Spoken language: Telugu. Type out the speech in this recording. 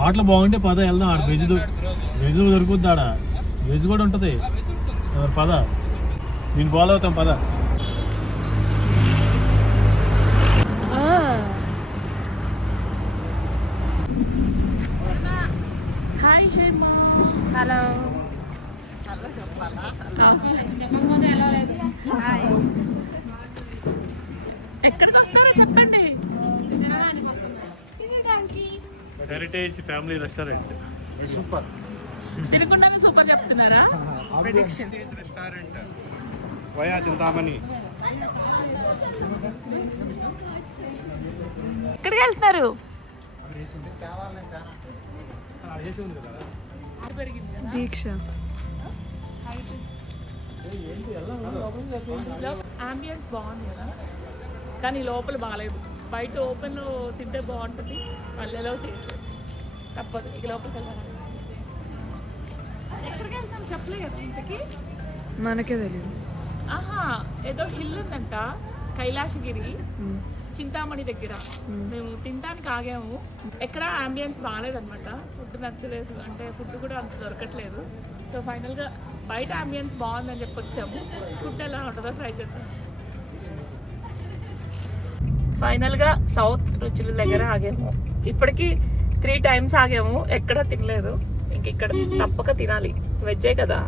హోటల్ బాగుంటే పద వెళ్దాం. ఆడ వెజ్ దొరుకుద్ది. ఆడ వెజ్ కూడా ఉంటది. పద నేను ఫాలో అవుతాం. పద. హలో. ఎక్కడికి వస్తారో చెప్పండి. Heritage family restaurant. సూపర్. తిరుగుండానే సూపర్ చెప్తున్నారా? Restaurant via Chintamani. ఎక్కడికి వెళ్తున్నారు? దీక్ష. ఆంబియన్స్ బాగుంది కదా, కానీ లోపల బాగాలేదు. బయట ఓపెన్ లో తింటే బాగుంటుంది. వాళ్ళలో చేయట్లేదు. తప్పదు ఇక లోపలికి వెళ్ళాలి. ఎక్కడికి వెళ్తాం చెప్పలే కదా ఇంతకి. మనకే తెలియదు. ఆహా, ఏదో హిల్ ఉందంట, కైలాసగిరి, చింతామణి దగ్గర. మేము తినడానికి ఆగాము. ఎక్కడ ఆంబియన్స్ బాగాలేదన్నమాట. ఫుడ్ నచ్చలేదు, అంటే ఫుడ్ కూడా అంత దొరకట్లేదు. సో ఫైనల్గా బయట ఆంబియన్స్ బాగుందని చెప్పి వచ్చాము. ఫుడ్ ఎలా ఉంటుందో ట్రై చేద్దాం. ఫైనల్గా సౌత్ రుచుల దగ్గర ఆగాము. ఇప్పటికి 3 times ఆగాము, ఎక్కడ తినలేదు. ఇంక ఇక్కడ తప్పక తినాలి. వెజ్జే కదా.